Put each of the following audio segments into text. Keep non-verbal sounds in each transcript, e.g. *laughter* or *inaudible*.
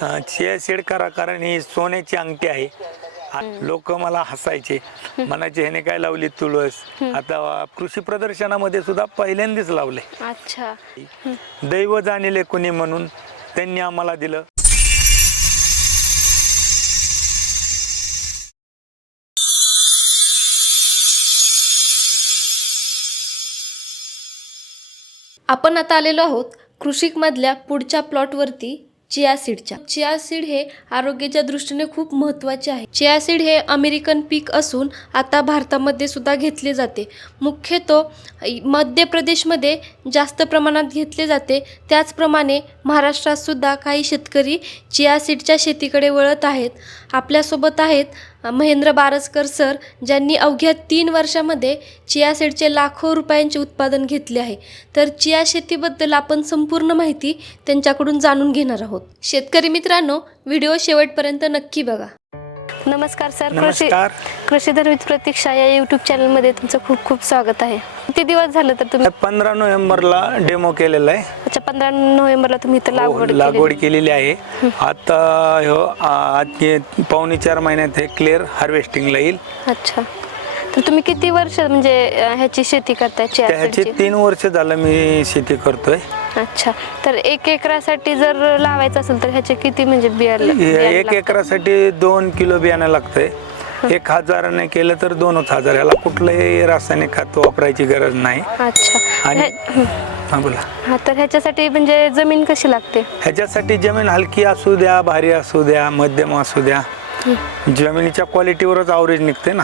Seed करा कारण ही सोन्याची अंगठी आहे. लोक मला हसायचे. म्हणायचे ह्याने काय लावली तुळस? आता कृषी प्रदर्शनामध्ये सुद्धा पहिल्यांदाच लावले. अच्छा. दैव जाणिले कुणी म्हणून त्यांनी आम्हाला दिलं. आपण आता आलेलो आहोत कृषिकमधल्या पुढच्या प्लॉटवरती चिया सीडच्या. चिया सीड हे आरोग्याच्या दृष्टीने खूप महत्त्वाचे आहे. चिया सीड हे अमेरिकन पीक असून आता भारतामध्ये सुद्धा घेतले जाते. मुख्यतः मध्य प्रदेशमध्ये जास्त प्रमाणात घेतले जाते. त्याचप्रमाणे महाराष्ट्रात सुद्धा काही शेतकरी चिया सीडच्या शेतीकडे वळत आहेत. आपल्यासोबत आहेत महेंद्र बारसकर सर ज्यांनी अवघ्या तीन वर्षामध्ये चिया सीडचे लाखो रुपयांचे उत्पादन घेतले आहे. तर चिया शेतीबद्दल आपण संपूर्ण माहिती त्यांच्याकडून जाणून घेणार आहोत. शेतकरी मित्रांनो व्हिडिओ शेवटपर्यंत नक्की बघा. नमस्कार सर. कृषी नमस्कार. कृषी धर्मित प्रतीक्षा या यूट्यूब चॅनलमध्ये तुमचं खूप खूप स्वागत आहे. किती दिवस झालं तर तुम्ही पंधरा नोव्हेंबरला डेमो केलेला आहे. अच्छा पंधरा नोव्हेंबरला तुम्ही इथं हो, लागवड लागवड केलेली. आहे. आता ह्यो, आ, आज पावणे चार महिन्यात हे क्लिअर हार्वेस्टिंगला येईल. अच्छा. तर तुम्ही किती वर्ष म्हणजे अ, ह्याची शेती करताय? चिया त्या ह्याचे सीडची? तीन वर्ष झालं मी शेती करतोय. अच्छा. तर एक एकरासाठी जर लावायचं असेल तर ह्याचे किती म्हणजे बिया एक एकरासाठी दोन किलो बियाणं लागतंय. एक हजाराने केलं तर दोनच हजार. याला कुठलंही रासायनिक खत वापरायची गरज नाही. अच्छा. आणि ह्या- हा. बोला. हा तर ह्याच्यासाठी म्हणजे जमीन कशी लागते? ह्याच्यासाठी जमीन हलकी असू द्या भारी असू द्या मध्यम असू द्या. जमिनीच्या क्वालिटीवरच आवरेज निघते ना.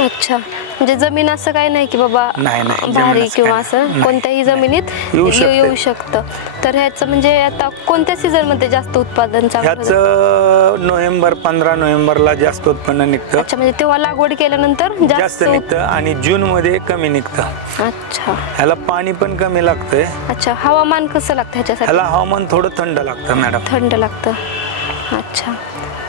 अच्छा. म्हणजे जमीन असं काही नाही की बाबा नाही, नाही, जमीन भारी असं किंवा काही असं नाही. कोणत्याही जमिनीत येऊ येऊ शकते. येऊ शकतं. तर ह्याचं म्हणजे आता कोणत्या सीझनमध्ये जास्त उत्पादन चांगलं होतं? ह्याचं नोव्हेंबर पंधरा नोव्हेंबरला जास्त उत्पन्न निघतं. अच्छा म्हणजे तेव्हा लागवड केल्यानंतर जास्त जास्त उत- निघतं आणि जून मध्ये कमी निघतं. अच्छा. ह्याला पाणी पण कमी लागतंय. अच्छा हवामान कसं लागतं ह्याच्यासाठी? ह्याला हवामान थोडं थंड लागतं मॅडम. थंड लागतं. अच्छा.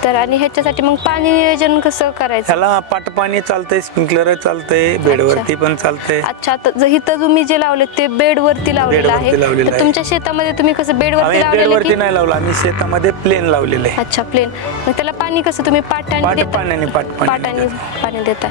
तर आणि ह्याच्यासाठी मग पाणी नियोजन कसं करायचं? ह्याला पाटपाणी चालतंय स्प्रिंकलर चालतंय बेडवरती पण चालतंय. अच्छा तर ज- इथं तुम्ही जे लावले ते बेड वरती लावलेलं आहे. बेडवरती लावलेलं तर आहे. तुमच्या शेतामध्ये तुम्ही कसं आम्ही लावलेलं बेडवरती की नाही लावलं आम्ही शेतामध्ये प्लेन लावलेलं आहे. अच्छा प्लेन. मग त्याला पाणी कसं तुम्ही पाटाने पाट देता? पाण्याने पाट पाटाने पाणी देता.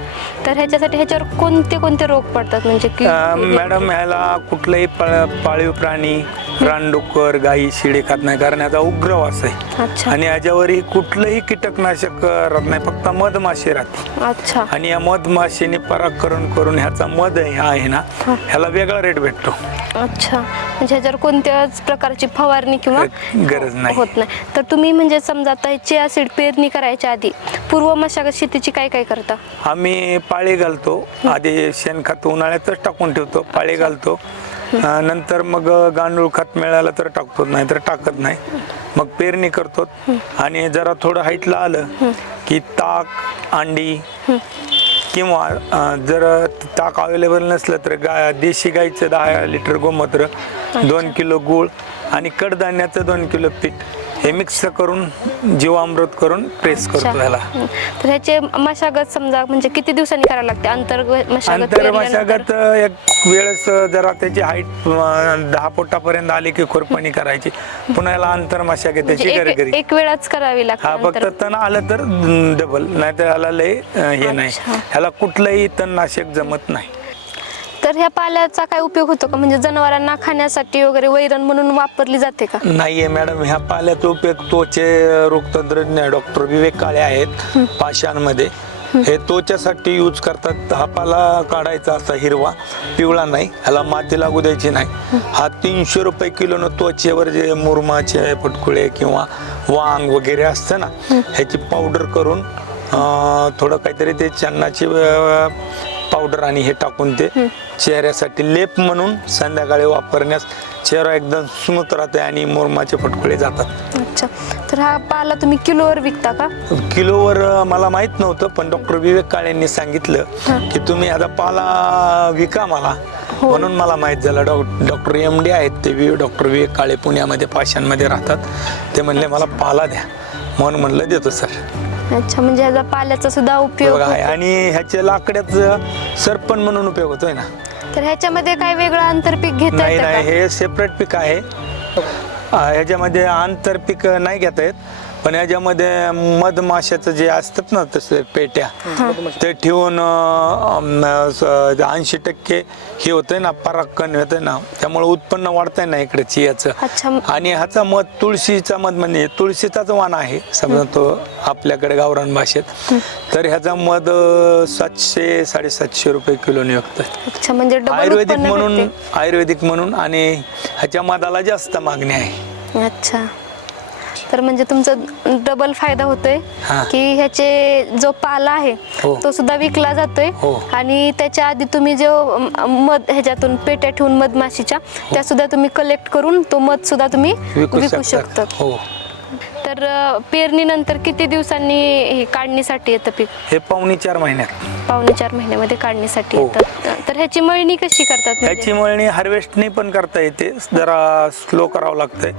तर ह्याच्यासाठी ह्याच्यावर कोणते कोणते रोग पडतात? म्हणजे की अं, मॅडम ह्याला कुठलाही पाळ- पाळीव प्राणी रानडुक्कर गाई शिडी खात नाही कारण याचा उग्र वास आहे. अच्छा. आणि याच्यावरही कुठलंही कीटकनाशक राहत नाही फक्त मधमाशी राहते. अच्छा. आणि या मधमाशीने परागकरण करून ह्याचा मध आहे ना ह्याला वेगळा रेट भेटतो. अच्छा. म्हणजे ह्याच्यावर कोणत्याच प्रकारची फवारणी किंवा गरज नाही. होत नाही. तर तुम्ही म्हणजे समजा आता चिया सीड पेरणी करायच्या आधी पूर्व मशागत शेतीची काय काय करता? आम्ही पाळी घालतो. आधी शेणखत उन्हाळ्यातच टाकून ठेवतो पाळी घालतो. अं, नंतर मग गांडूळ खत मिळालं तर टाकतो नाही तर टाकत नाही. मग पेरणी करतो. आणि जरा थोडं हाईटला आलं की ताक अंडी किंवा अं, जर ताक अवेलेबल नसलं तर गा देशी गाईचं दहा लिटर गोमूत्र दोन किलो गूळ आणि कडधान्याचं दोन किलो पीठ. हे मिक्स करून जीवामृत करून प्रेस. करतो ह्याला हं. तर ह्याचे मशागत समजा म्हणजे किती दिवसांनी करावं लागते अंतर मशागत अंतर पेरल्यानंतर? मशागत एक वेळेस जरा त्याची हाईट दहा फुटापर्यंत आली की खुरपणी करायची पुन्हा याला अंतर मशागत त्याची म्हणजे घरी एक- वेळाच करावी लागते हा फक्त अंतर. तण आलं तर डबल नाही तर ह्याला लय अं, हे नाही अच्छा. ह्याला कुठलंही तणनाशक जमत नाही तर ह्या पाल्याचा काय उपयोग होतो का? म्हणजे जनावरांना खाण्यासाठी वगैरे वैरण म्हणून वापरली जाते का? नाहीये मॅडम ह्या पाल्याचा उपयोग त्वचे रोगतंत्रज्ञ डॉक्टर विवेक काळे आहेत पाषाणमध्ये. हे. त्वचेसाठी यूज करतात. हा पाला काढायचा असा हिरवा पिवळा नाही. ह्याला माती लागू द्यायची नाही. हा. तीनशे रुपये किलोनं त्वचेवर जे मुरमाचे फटकुळे किंवा वांग वगैरे असतं ना ह्याची पावडर करून अं, थोडं काहीतरी ते चन्नाची अं, पावडर आणि हे टाकून ते चेहऱ्यासाठी लेप म्हणून संध्याकाळी वापरण्यास चेहरा एकदम स्मूथ राहते आणि मुरमाचे फटकुळे जातात. अच्छा. तर हा पाला तुम्ही किलोवर विकता का? किलोवर मला माहीत नव्हतं पण डॉक्टर विवेक काळेंनी सांगितलं की तुम्ही आता पाला विका मला. म्हणून मला माहीत झालं. डॉ- डॉक्टर एम डी आहेत ते वि- डॉक्टर विवेक काळे पुण्यामध्ये पाषाणमध्ये राहतात. ते म्हणले मला पाला द्या. म्हणून म्हणलं देतो सर. अच्छा म्हणजे ह्याचा पाल्याचा सुद्धा उपयोग बघा आहे. आणि ह्याच्या लाकड्याचं सरपण म्हणून उपयोग होतोय ना. तर ह्याच्यामध्ये काय वेगळं आंतरपीक घेता नाही नाही हे सेपरेट पीक आहे. अं, ह्याच्यामध्ये आंतर पीक नाही घेता येत. पण याच्यामध्ये मधमाशाचं जे असतात ना तसे पेट्या ते ठेवून ऐंशी टक्के हे होतंय ना परागकण होतंय ना. त्यामुळे उत्पन्न वाढतंय ना इकडे चियाचं आणि ह्याचा मध तुळशीचा मध म्हणजे तुळशीचाच वाण आहे. समजा तो आपल्याकडे गावरान भाषेत. तर ह्याचा मध सातशे साडेसातशे रुपये विकतोय अच्छा म्हणजे आयुर्वेदिक म्हणून. आयुर्वेदिक म्हणून आणि ह्याच्या मधाला जास्त मागणी आहे. अच्छा. तर म्हणजे तुमचा डबल फायदा होतोय हा. की ह्याचे जो पाला आहे हो. तो सुद्धा विकला जातोय हो. आणि त्याच्या आधी तुम्ही जो अम, मध ह्याच्यातून पेट्या ठेवून मधमाशीच्या त्या सुद्धा तुम्ही कलेक्ट करून तो मध सुद्धा तुम्ही विकू हो तर पेरणीनंतर किती दिवसांनी हे काढणीसाठी येतं पीक? हे पावणे चार महिन्यात. पावणे चार महिन्यामध्ये काढणीसाठी हो. येतात तर ह्याची मळणी कशी करतात म्हणजे? ह्याची मळणी हार्वेस्टनी पण करता येते. जरा स्लो करावं लागतंय.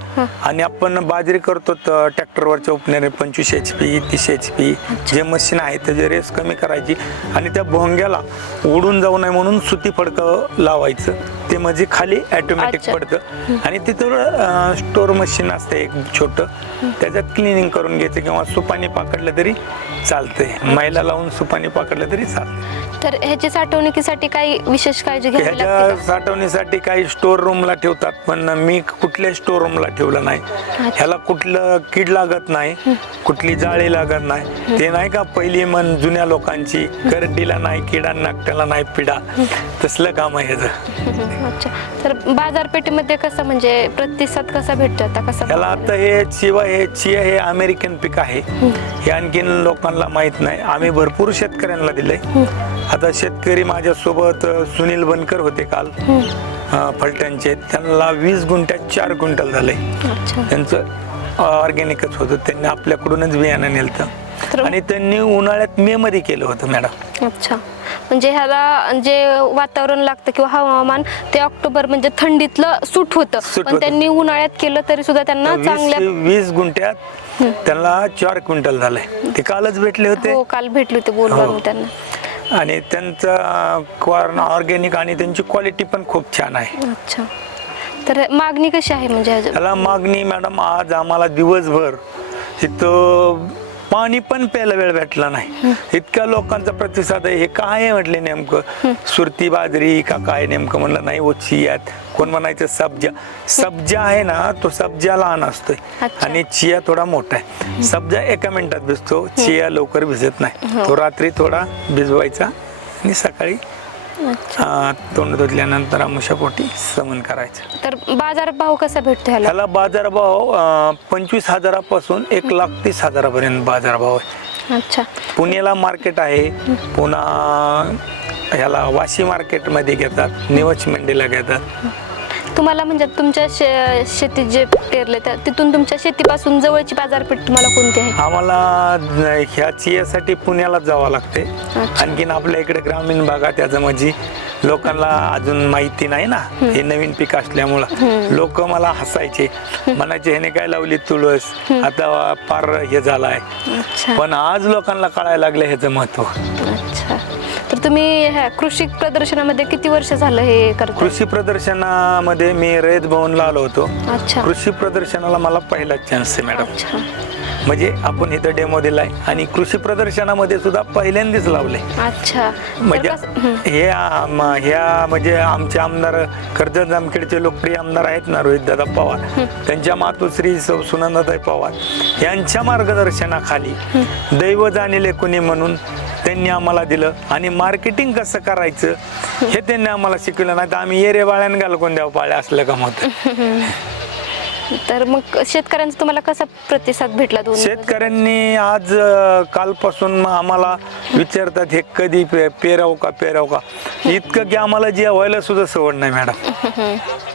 आणि आपण बाजरी करतो तर ट्रॅक्टरवरच्या उपण्याने पंचवीस एच पी तीस एच पी जे मशीन आहे त्याची रेस कमी करायची. आणि त्या भोंग्याला उडून जाऊ नये म्हणून सुती फडकं लावायचं. ते म्हणजे खाली ॲटोमॅटिक अच्छा. पडतं आणि तिथं स्टोर मशीन असते एक छोटं त्याच्यात क्लिनिंग करून घ्यायचं किंवा सुपाणी पाकडलं तरी चालतंय. मैला लावून सुपाणी पाकडलं तरी चालतंय. तर ह्याची साठवणुकीसाठी काही विशेष काळजी घ्यावी लागते ह्याच्या का? साठवणीसाठी काही स्टोर रूमला ठेवतात पण मी कुठल्याही स्टोर रूमला ठेवलं नाही. ह्याला कुठलं कीड लागत नाही कुठली जाळी लागत नाही. ते नाही का पहिली मन जुन्या लोकांची करडीला नाही किडा नाकट्याला नाही पिडा तसलं काम आहे ह्याचं. अच्छा. तर बाजारपेठेमध्ये कसं म्हणजे प्रतिसाद कसा भेटतो आता? कसा ह्याला आता हे चिवा हे चिया हे अमेरिकन पीक आहे. हे. आणखीन लोकांना माहीत नाही. आम्ही भरपूर शेतकऱ्यांना दिलंय. आता शेतकरी माझ्यासोबत अ, सुनील बनकर होते काल. अ, फलटणचे. त्यांना वीस गुंठ्यात चार क्विंटल झालंय. अच्छा. त्यांचं ऑर्गॅनिकच होतं. त्यांनी आपल्याकडूनच बियाणं नेलतं. आणि त्यांनी उन्हाळ्यात मे मध्ये केलं होतं मॅडम. अच्छा. म्हणजे ह्याला जे वातावरण लागतं किंवा हवामान ते ऑक्टोबर म्हणजे थंडीतलं सूट होतं. पण. त्यांनी उन्हाळ्यात केलं तरी सुद्धा त्यांना चांगल्या वीस गुंठ्यात त्यांना चार क्विंटल झालंय. ते कालच भेटले होते. हो काल भेटले होते बोलवा हो. त्यांना. आणि त्यांचं कॉर्न ऑर्गॅनिक आणि त्यांची क्वालिटी पण खूप छान आहे. अच्छा. तर मागणी कशी आहे म्हणजे त्याला मागणी मॅडम आज आम्हाला दिवसभर इथं पाणी पण प्यायला वेळ भेटला नाही. इतक्या लोकांचा प्रतिसाद आहे. हे काय आहे म्हटले नेमकं? सुरती बाजरी का काय नेमकं म्हणलं नाही. ओ चियात कोण म्हणायचं? सब्जा. सब्जा आहे ना तो सब्जा लहान असतोय. आणि चिया थोडा मोठा आहे. सब्जा एका मिनिटात भिजतो. चिया लवकर भिजत नाही. तो रात्री थोडा भिजवायचा आणि सकाळी. अं, तोंड धुतल्यानंतर आमुषापोटी समन करायचं. तर बाजार भाव कसा भेटतो ह्याला? ह्याला बाजारभाव अं, पंचवीस हजारापासून एक लाख तीस हजारापर्यंत बाजारभाव आहे. अच्छा. पुण्याला मार्केट आहे. पुन्हा ह्याला वाशी मार्केटमध्ये घेतात निवच मंडीला घेतात. तुम्हाला म्हणजे तुमच्या शे शेतीत जे पेरले तर तिथून तुमच्या शेतीपासून जवळची बाजारपेठ तुम्हाला कोणती आहे? आम्हाला ह्या चियासाठी पुण्याला जावं लागते. आणखीन आपल्या इकडे ग्रामीण भागात याचं म्हणजे लोकांना अजून माहिती नाही ना. हे नवीन पीक असल्यामुळं. लोक मला हसायचे. म्हणायचे ह्याने काय लावली तुळस? आता फार हे झालाय. पण आज लोकांना कळायला लागलं ह्याचं महत्त्व. तर तुम्ही ह्या कृषी प्रदर्शनामध्ये किती वर्ष झालं हे करता? कृषी प्रदर्शनामध्ये मी रयत भवनला आलो होतो. अच्छा. कृषी प्रदर्शनाला मला पहिलाच चान्स आहे मॅडम अच्छा. म्हणजे आपण इथं डेमो दिलाय आणि कृषी प्रदर्शनामध्ये सुद्धा पहिल्यांदाच लावले अच्छा. तर म्हणजे कसं- हं. हे आम- ह्या म्हणजे आमचे आमदार कर्जत जामखेडचे लोकप्रिय आमदार आहेत ना रोहित दादा पवार त्यांच्या मातोश्री सौ सुनंदाताई पवार. यांच्या मार्गदर्शनाखाली दैव जाणीले कुणी म्हणून त्यांनी आम्हाला दिलं. आणि मार्केटिंग कसं करायचं हे त्यांनी आम्हाला शिकवलं. नाही तर आम्ही येरे बाळ्यान घालकून द्यावं पाळ्या असलं काम होतं *laughs* तर मग शेतकऱ्यांचा तुम्हाला कसा प्रतिसाद भेटला दोन शेतकऱ्यांनी आज अ, कालपासून आम्हाला विचारतात हे कधी पे पेराव का पेराव का? इतकं की आम्हाला जे व्हायला सुद्धा सवड नाही मॅडम. *laughs*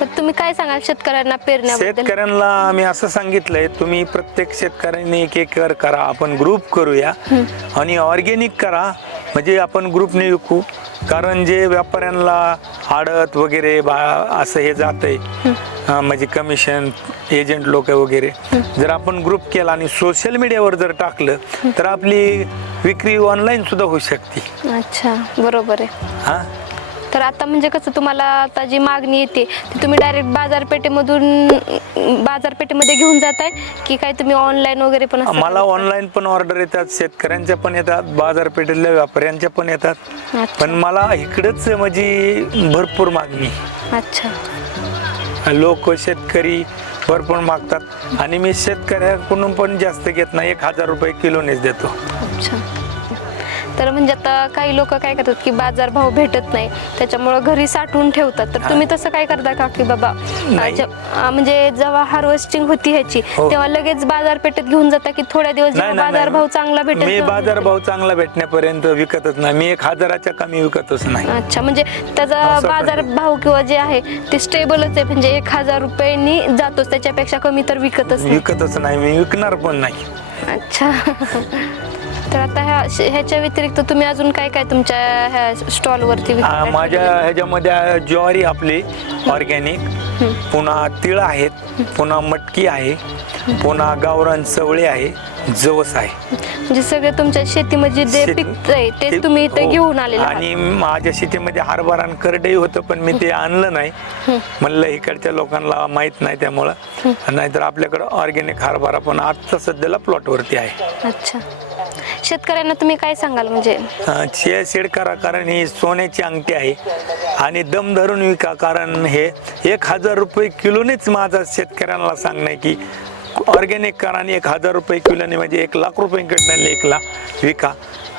तर तुम्ही काय सांगाल शेतकऱ्यांना पेरण्याबद्दल? शेतकऱ्यांना आम्ही असं सांगितलंय तुम्ही प्रत्येक शेतकऱ्यांनी एक एकर करा आपण ग्रुप करूया आणि ऑर्गेनिक करा म्हणजे आपण ग्रुपने विकू. कारण जे व्यापाऱ्यांना आडत वगैरे बा असं हे जातंय अं, म्हणजे कमिशन एजंट लोक वगैरे जर आपण ग्रुप केला आणि सोशल मीडियावर जर टाकलं तर आपली विक्री ऑनलाईन सुद्धा होऊ शकते. अच्छा बरोबर आहे. हा? तर आता म्हणजे कसं तुम्हाला आता जी मागणी येते ती तुम्ही डायरेक्ट बाजारपेठेमधून बाजारपेठेमध्ये घेऊन जाताय की काय तुम्ही ऑनलाईन वगैरे पण असं मला? ऑनलाईन पण ऑर्डर येतात शेतकऱ्यांच्या पण येतात बाजारपेठेतल्या व्यापाऱ्यांच्या पण येतात. अच्छा. पण मला इकडंच म्हणजे भरपूर मागणी. अच्छा. लोक शेतकरी भरपूर मागतात. आणि मी शेतकऱ्याकडून पण जास्त घेत नाही एक हजार रुपये किलोनेच देतो. अच्छा. तर म्हणजे आता काही लोक काय करतात की बाजार भाव भेटत नाही त्याच्यामुळं घरी साठवून ठेवतात. तर तुम्ही तसं काय करता का की बाबा नाही. जे- अं, म्हणजे जेव्हा हार्वेस्टिंग होती ह्याची हो. तेव्हा लगेच बाजारपेठेत घेऊन जाता की थोड्या दिवस जेव्हा बाजार भाव चांगला भेटेल मी तेव्हा बाजार भाव चांगला भेटण्यापर्यंत विकतच नाही. मी एक हजाराच्या कमी विकतच नाही? अच्छा म्हणजे त्याचा असं बाजार. भाव किंवा जे आहे ते स्टेबलच आहे. म्हणजे एक हजार रुपयांनी जातोच त्याच्यापेक्षा कमी तर विकतच नाही. विकतच नाही. मी विकणार पण नाही. अच्छा. तर आता ह्या ह्याच्या व्यतिरिक्त तुम्ही अजून काय काय तुमच्या ह्या स्टॉलवरती आ, माझ्या ह्याच्यामध्ये आहे ज्वारी आपली ऑर्गॅनिक. पुन्हा तिळ आहेत. पुन्हा मटकी आहे. पुन्हा गावरान चवळे आहे. जवस आहे. म्हणजे सगळे तुमच्या शेतीमध्ये जे शेती- पिकतंय ते तुम्ही इथे हो. घेऊन आलेले आहात. आणि माझ्या शेतीमध्ये हरभरा आणि करडई होतं पण मी ते आणलं नाही. म्हणलं इकडच्या लोकांना माहीत नाही त्यामुळं. नाहीतर आपल्याकडं ऑर्गॅनिक हरभरा पण आजचा सध्याला प्लॉटवरती आहे. अच्छा. शेतकऱ्यांना तुम्ही काय सांगाल म्हणजे? चिया सीड करा कारण ही सोन्याची अंगठी आहे. आणि दम धरून विका कारण हे एक हजार रुपये किलोनेच माझा शेतकऱ्यांना सांगणं आहे की ऑर्गॅनिक करा आणि एक हजार रुपये किलोने म्हणजे एक लाख रुपये कडनं एक लाख विका.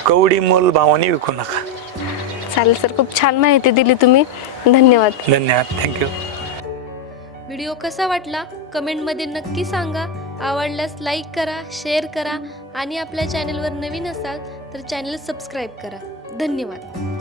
कवडी मोल भावाने विकू नका. चालेल सर खूप छान माहिती दिली तुम्ही. धन्यवाद. धन्यवाद. थँक्यू व्हिडिओ कसा वाटला? कमेंटमध्ये नक्की सांगा. आवडल्यास लाईक करा शेअर करा आणि आपल्या चॅनलवर नवीन असाल तर चॅनल सबस्क्राईब करा. धन्यवाद.